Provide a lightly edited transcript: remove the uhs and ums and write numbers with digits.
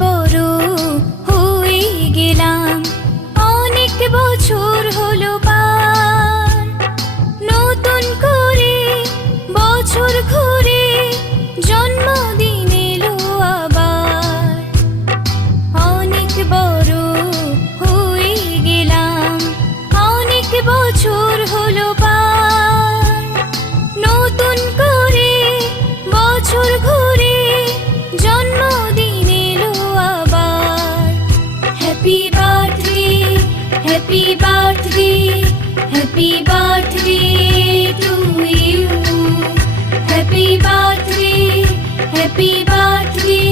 বড় হয়ে গেলাম, অনেক বছর হলো পার। নতুন করে বছর ঘুরে জন্মদিন এলো আবার। অনেক বড় হয়ে গেলাম, অনেক বছর হলো পার। নতুন করে বছর ঘুরে জন্মদিন এলো আবার। Happy birthday, happy birthday, happy birthday to you. Happy birthday, happy birthday,